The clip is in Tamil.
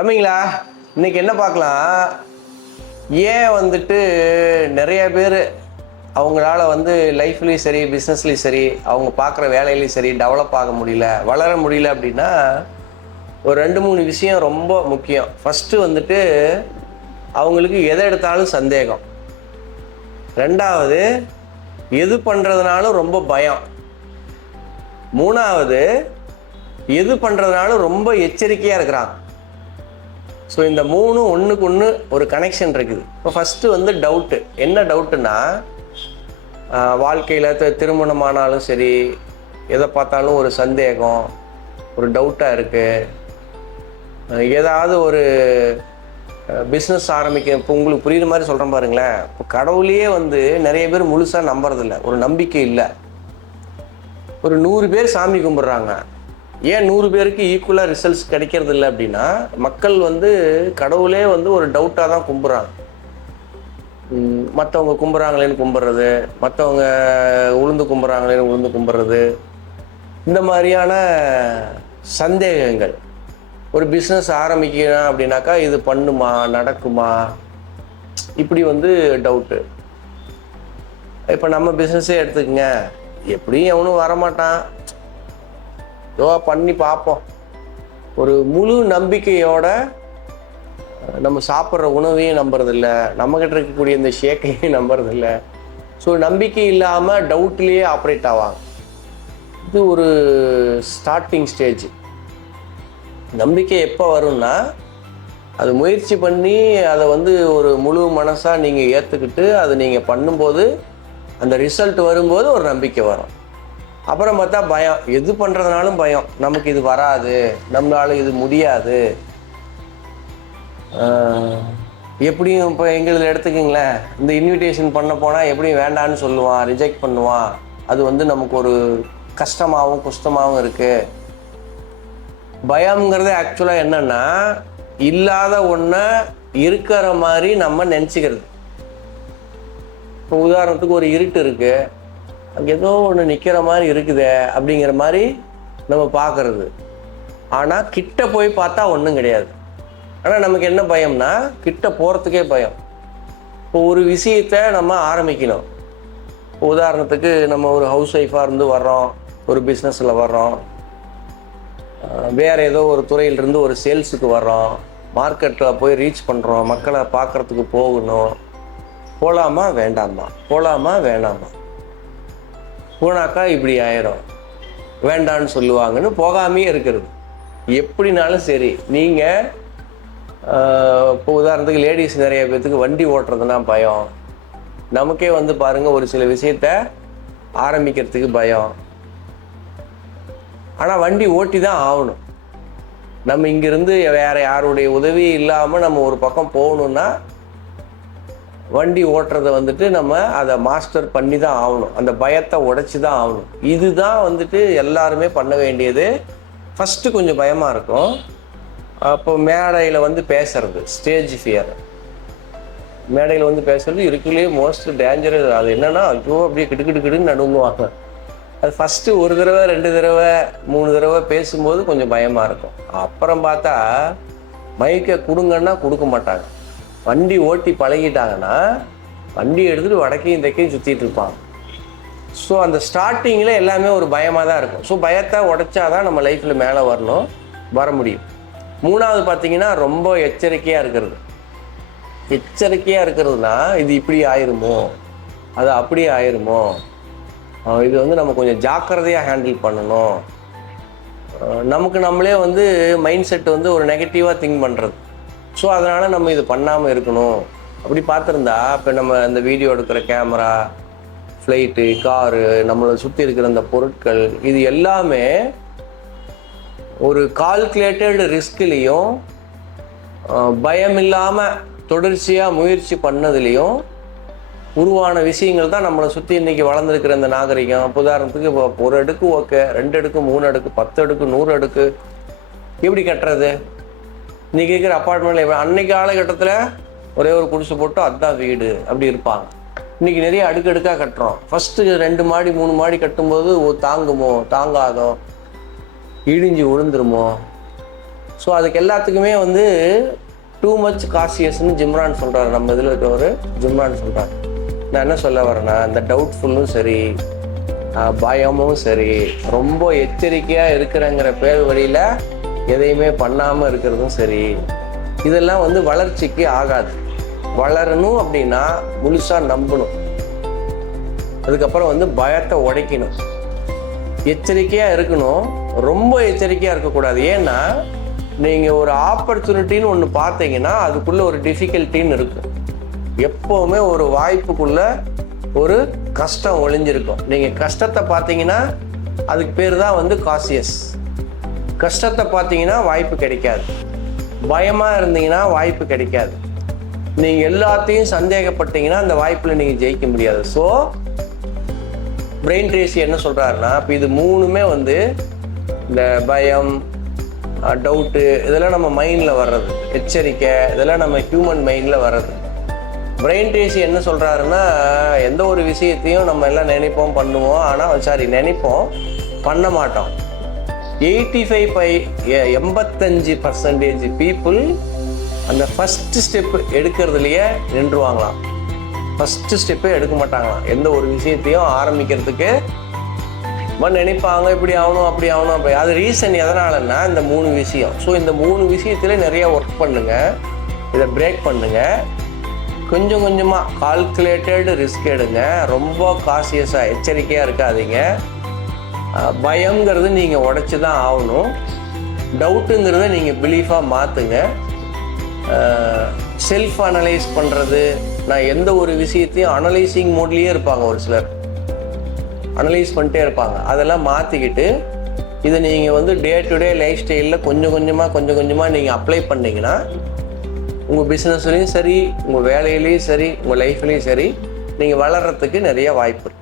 தம்பிங்களா இன்னைக்கு என்ன பார்க்கலாம்? ஏன் வந்துட்டு நிறைய பேர் அவங்களால வந்து லைஃப்லேயும் சரி பிஸ்னஸ்லேயும் சரி அவங்க பார்க்குற வேலையிலையும் சரி டெவலப் ஆக முடியல வளர முடியல அப்படின்னா ஒரு ரெண்டு மூணு விஷயம் ரொம்ப முக்கியம். ஃபஸ்ட்டு வந்துட்டு அவங்களுக்கு எதை எடுத்தாலும் சந்தேகம். ரெண்டாவது எது பண்ணுறதுனாலும் ரொம்ப பயம். மூணாவது எது பண்ணுறதுனாலும் ரொம்ப எச்சரிக்கையாக இருக்கிறாங்க. ஸோ இந்த மூணும் ஒன்றுக்கு ஒன்று ஒரு கனெக்ஷன் இருக்குது. இப்போ ஃபஸ்ட்டு வந்து டவுட்டு என்ன டவுட்டுன்னா வாழ்க்கையில் திருமணமானாலும் சரி எதை பார்த்தாலும் ஒரு சந்தேகம் ஒரு டவுட்டாக இருக்குது ஏதாவது ஒரு பிஸ்னஸ் ஆரம்பிக்க இப்போ உங்களுக்கு புரியுற மாதிரி சொல்கிறேன் பாருங்களேன். இப்போ கடவுளையே வந்து நிறைய பேர் முழுசாக நம்புறதில்ல. ஒரு நம்பிக்கை இல்லை. ஒரு நூறு பேர் சாமி கும்பிட்றாங்க. ஏன் நூறு பேருக்கு ஈக்குவலாக ரிசல்ட்ஸ் கிடைக்கிறது இல்லை அப்படின்னா மக்கள் வந்து கடவுளே வந்து ஒரு டவுட்டாக தான் கும்பிட்றாங்க மற்றவங்க கும்பிட்றாங்களேன்னு கும்பிட்றது மற்றவங்க உளுந்து கும்பிட்றாங்களேன்னு உளுந்து கும்பிட்றது இந்த மாதிரியான சந்தேகங்கள். ஒரு பிஸ்னஸ் ஆரம்பிக்கணும் அப்படின்னாக்கா இது பண்ணுமா நடக்குமா? இப்படி வந்து டவுட்டு இப்போ நம்ம பிஸ்னஸே எடுத்துக்கங்க. எப்படியும் எவனும் வரமாட்டான். ஏதோ பண்ணி பார்ப்போம் ஒரு முழு நம்பிக்கையோட நம்ம சாப்பிட்ற உணவையும் நம்புறதில்ல. நம்மக்கிட்ட இருக்கக்கூடிய இந்த ஷேக்கையும் நம்புறதில்ல. ஸோ நம்பிக்கை இல்லாமல் டவுட்லேயே ஆப்ரேட் ஆவாங்க. இது ஒரு ஸ்டார்டிங் ஸ்டேஜ் நம்பிக்கை எப்போ வரும்னா அது முயற்சி பண்ணி அதை வந்து ஒரு முழு மனசாக நீங்கள் ஏற்றுக்கிட்டு அதை நீங்கள் பண்ணும்போது அந்த ரிசல்ட் வரும்போது ஒரு நம்பிக்கை வரும். அப்புறம் பார்த்தா பயம். எது பண்ணுறதுனாலும் பயம். நமக்கு இது வராது. நம்மளால இது முடியாது. எப்படியும் இப்போ எங்களது எடுத்துக்கிங்களேன். இந்த இன்விடேஷன் பண்ண போனால் எப்படியும் வேண்டான்னு சொல்லுவான். ரிஜெக்ட் பண்ணுவான். அது வந்து நமக்கு ஒரு கஷ்டமாகவும் குஷ்டமாகவும் இருக்குது பயம்ங்கிறது ஆக்சுவலாக என்னென்னா இல்லாத ஒன்றை இருக்கிற மாதிரி நம்ம நினச்சிக்கிறது. இப்போ உதாரணத்துக்கு ஒரு இருட்டு இருக்குது அங்கே ஏதோ ஒன்று நிற்கிற மாதிரி இருக்குதே அப்படிங்கிற மாதிரி நம்ம பார்க்கறது. ஆனால் கிட்ட போய் பார்த்தா ஒன்றும் கிடையாது. ஆனால் நமக்கு என்ன பயம்னா கிட்ட போகிறதுக்கே பயம். இப்போ ஒரு விஷயத்தை நம்ம ஆரம்பிக்கணும். உதாரணத்துக்கு நம்ம ஒரு ஹவுஸ் ஒய்ஃபாக இருந்து வர்றோம் ஒரு பிஸ்னஸில் வர்றோம். வேறு ஏதோ ஒரு துறையிலிருந்து ஒரு சேல்ஸுக்கு வர்றோம். மார்க்கெட்டில் போய் ரீச் பண்ணுறோம் மக்களை பார்க்கறதுக்கு போகணும். போகலாமா வேண்டாமா? போகலாமா வேணாமா? போனாக்கா இப்படி ஆயிரும். வேண்டான்னு சொல்லுவாங்கன்னு போகாமையே இருக்கிறது. எப்படினாலும் சரி நீங்கள் இப்போ உதாரணத்துக்கு லேடிஸ் நிறைய பேர்த்துக்கு வண்டி ஓட்டுறதுனா பயம். நமக்கே வந்து பாருங்கள் ஒரு சில விஷயத்த ஆரம்பிக்கிறதுக்கு பயம். ஆனால் வண்டி ஓட்டி தான் ஆகணும். நம்ம இங்கேருந்து வேறு யாருடைய உதவி இல்லாமல் நம்ம ஒரு பக்கம் போகணுன்னா வண்டி ஓட்டுறதை வந்துட்டு நம்ம அதை மாஸ்டர் பண்ணி தான் ஆகணும். அந்த பயத்தை உடைச்சி தான் ஆகணும். இதுதான் வந்துட்டு எல்லாருமே பண்ண வேண்டியது. ஃபஸ்ட்டு கொஞ்சம் பயமாக இருக்கும். அப்போ மேடையில் வந்து பேசுறது ஸ்டேஜ் ஃபியர் மேடையில் வந்து பேசுறது இருக்குள்ளேயே மோஸ்ட் டேஞ்சரஸ் அது என்னென்னா ஐயோ அப்படியே கிடு கிடு நடுங்குவாங்க. அது ஃபஸ்ட்டு ஒரு தடவை ரெண்டு தடவை மூணு தடவை பேசும்போது கொஞ்சம் பயமாக இருக்கும். அப்புறம் பார்த்தா மைக்கை கொடுங்கன்னா கொடுக்க மாட்டாங்க. வண்டி ஓட்டி பழகிட்டாங்கன்னா வண்டி எடுத்துகிட்டு வடக்கையும் தெற்கையும் சுற்றிட்டு இருப்பாங்க ஸோ அந்த ஸ்டார்டிங்கில் எல்லாமே ஒரு பயமாக தான் இருக்கும். ஸோ பயத்தை உடைச்சாதான் நம்ம லைஃப்பில் மேலே வரணும் வர முடியும். மூணாவது பார்த்தீங்கன்னா ரொம்ப எச்சரிக்கையாக இருக்கிறது. எச்சரிக்கையாக இருக்கிறதுனா இது இப்படி ஆயிருமோ? அது அப்படி ஆயிருமோ? இது வந்து நம்ம கொஞ்சம் ஜாக்கிரதையாக ஹேண்டில் பண்ணணும். நமக்கு நம்மளே வந்து மைண்ட் செட் வந்து ஒரு நெகட்டிவாக திங்க் பண்ணுறது ஸோ அதனால் நம்ம இது பண்ணாமல் இருக்கணும். அப்படி பார்த்துருந்தா இப்போ நம்ம இந்த வீடியோ எடுக்கிற கேமரா ஃப்ளைட்டு காரு நம்மளை சுற்றி இருக்கிற அந்த பொருட்கள் இது எல்லாமே ஒரு கால்குலேட்டட் ரிஸ்க்லேயும் பயம் இல்லாமல் தொடர்ச்சியாக முயற்சி பண்ணதுலேயும் உருவான விஷயங்கள் தான் நம்மளை சுற்றி இன்றைக்கி வளர்ந்துருக்கிற இந்த நாகரிகம். உதாரணத்துக்கு இப்போ ஒரு அடுக்கு ஓகே ரெண்டு அடுக்கு மூணு அடுக்கு பத்து அடுக்கு நூறு அடுக்கு. எப்படி கட்டுறது? இன்னைக்கு இருக்கிற அப்பார்ட்மெண்ட்ல அன்னைக்கு காலகட்டத்தில் ஒரே ஒரு குடிசை போட்டு அதுதான் வீடு அப்படி இருப்பாங்க. இன்னைக்கு நிறைய அடுக்கடுக்காக கட்டுறோம். ஃபஸ்ட்டு ரெண்டு மாடி மூணு மாடி கட்டும்போது ஓ தாங்குமோ தாங்காதோ இடிஞ்சு விழுந்துருமோ? ஸோ அதுக்கு எல்லாத்துக்குமே வந்து டூ மச் காசியஸ்ன்னு ஜிம்ரான் சொல்கிறார் நம்ம இதில் இருக்கிறவர் ஜிம்ரான் சொல்கிறார் நான் என்ன சொல்ல வரேன்னா இந்த டவுட்ஃபுல்லும் சரி பயமும் சரி ரொம்ப எச்சரிக்கையாக இருக்கிறேங்கிற பேர் வழியில் எதையுமே பண்ணாமல் இருக்கிறதும் சரி இதெல்லாம் வந்து வளர்ச்சிக்கு ஆகாது. வளரணும் அப்படின்னா முழுசாக நம்பணும். அதுக்கப்புறம் வந்து பயத்தை உடைக்கணும். எச்சரிக்கையாக இருக்கணும். ரொம்ப எச்சரிக்கையாக இருக்கக்கூடாது. ஏன்னா நீங்கள் ஒரு ஆப்பர்ச்சுனிட்டின்னு ஒன்று பார்த்தீங்கன்னா அதுக்குள்ளே ஒரு டிஃபிகல்ட்டின்னு இருக்கும் எப்போவுமே ஒரு வாய்ப்புக்குள்ள ஒரு கஷ்டம் ஒளிஞ்சிருக்கும். நீங்கள் கஷ்டத்தை பார்த்தீங்கன்னா அதுக்கு பேர் தான் வந்து காசியஸ் கஷ்டத்தை பார்த்தீங்கன்னா வாய்ப்பு கிடைக்காது. பயமாக இருந்தீங்கன்னா வாய்ப்பு கிடைக்காது. நீங்கள் எல்லாத்தையும் சந்தேகப்பட்டீங்கன்னா அந்த வாய்ப்பில் நீங்கள் ஜெயிக்க முடியாது. ஸோ பிரெயின் ட்ரேசி என்ன சொல்கிறாருன்னா இப்போ இது மூணுமே வந்து இந்த பயம் டவுட்டு இதெல்லாம் நம்ம மைண்டில் வர்றது. எச்சரிக்கை இதெல்லாம் நம்ம ஹியூமன் மைண்டில் வர்றது. பிரெயின் ட்ரேசி என்ன சொல்கிறாருன்னா எந்த ஒரு விஷயத்தையும் நம்ம எல்லாம் நினைப்போம் பண்ணுவோம். ஆனால் சாரி நினைப்போம் பண்ண மாட்டோம். எயிட்டி ஃபைவ் பை எண்பத்தஞ்சு பர்சன்டேஜ் பீப்புள் அந்த ஃபஸ்ட்டு ஸ்டெப் எடுக்கிறதுலையே நின்றுவாங்களாம். ஃபஸ்ட்டு ஸ்டெப்பே எடுக்க மாட்டாங்களாம். எந்த ஒரு விஷயத்தையும் ஆரம்பிக்கிறதுக்கு சும்மா நினைப்பாங்க இப்படி ஆகணும் அப்படி ஆகணும் அப்படி. அது ரீசன் எதனாலன்னா இந்த மூணு விஷயம். ஸோ இந்த மூணு விஷயத்தில் நிறையா ஒர்க் பண்ணுங்க. இதை பிரேக் பண்ணுங்க. கொஞ்சம் கொஞ்சமாக கால்குலேட்டட் ரிஸ்க் எடுங்க. ரொம்ப காசியஸாக எச்சரிக்கையாக இருக்காதீங்க. பயங்கிறது நீங்கள் உடச்சி தான் ஆகணும். டவுட்டுங்கிறத நீங்கள் பிலீஃபாக மாற்றுங்க செல்ஃப் அனலைஸ் பண்ணுறது நான் எந்த ஒரு விஷயத்தையும் அனலைசிங் மோட்லேயே இருப்பாங்க ஒரு சிலர். அனலைஸ் பண்ணிட்டே இருப்பாங்க. அதெல்லாம் மாற்றிக்கிட்டு இதை நீங்கள் வந்து டே டு டே லைஃப் ஸ்டைலில் கொஞ்சம் கொஞ்சமாக கொஞ்சம் கொஞ்சமாக நீங்கள் அப்ளை பண்ணிங்கன்னா உங்கள் பிஸ்னஸ்லேயும் சரி உங்கள் வேலையிலையும் சரி உங்கள் லைஃப்லேயும் சரி நீங்கள் வளர்கிறதுக்கு நிறைய வாய்ப்பு இருக்குது